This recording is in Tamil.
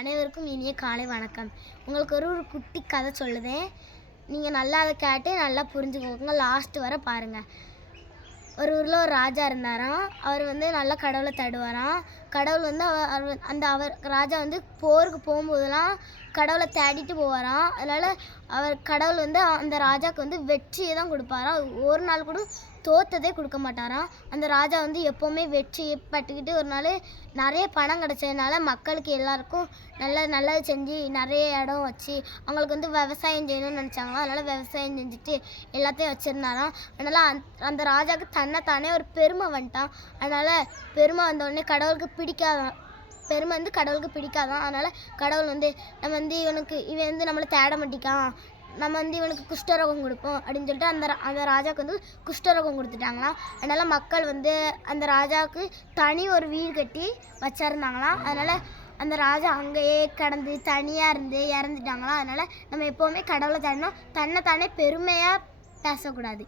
அனைவருக்கும் இனிய காலை வணக்கம். உங்களுக்கு ஒரு குட்டி கதை சொல்லுதேன். நீங்கள் நல்லா அதை கேட்டு நல்லா புரிஞ்சுக்கோங்க. லாஸ்ட் வரை பாருங்கள். ஒரு ஊரில் ஒரு ராஜா இருந்தாராம். அவர் நல்லா கடவுளை தேடுவாராம். கடவுள் அவர் ராஜா போருக்கு போகும்போதெல்லாம் கடவுளை தேடிட்டு போவாராம். அதனால் கடவுள் அந்த ராஜாவுக்கு வெற்றியை தான் கொடுப்பாராம். ஒரு நாள் கூட தோற்றதே கொடுக்க மாட்டாராம். அந்த ராஜா எப்போவுமே வெற்றி பட்டுக்கிட்டு ஒரு நாள் நிறைய பணம் கிடச்சதுனால மக்களுக்கு எல்லாருக்கும் நல்லது செஞ்சு நிறைய இடம் வச்சு அவங்களுக்கு விவசாயம் செய்யணும்னு நினச்சாங்களாம். அதனால் விவசாயம் செஞ்சுட்டு எல்லாத்தையும் வச்சுருந்தாராம். அதனால் அந்த ராஜாவுக்கு தன்னைத்தானே ஒரு பெருமை வந்துட்டான். அதனால் பெருமை வந்தோடனே கடவுளுக்கு பிடிக்காதான். பெருமை கடவுளுக்கு பிடிக்காதான். அதனால் கடவுள் நம்ம இவன் நம்மளை தேட மாட்டிக்கான், நம்ம இவனுக்கு குஷ்டரோகம் கொடுப்போம் அப்படின்னு சொல்லிட்டு அந்த ராஜாவுக்கு குஷ்டரோகம் கொடுத்துட்டாங்களாம். அதனால் மக்கள் அந்த ராஜாவுக்கு தனி ஒரு வீடு கட்டி வச்சிருந்தாங்களாம். அதனால் அந்த ராஜா அங்கேயே கடந்து தனியாக இருந்து இறந்துட்டாங்களாம். அதனால் நம்ம எப்போவுமே கடவுளை தேடணும். தன்னைத்தானே பெருமையாக பேசக்கூடாது.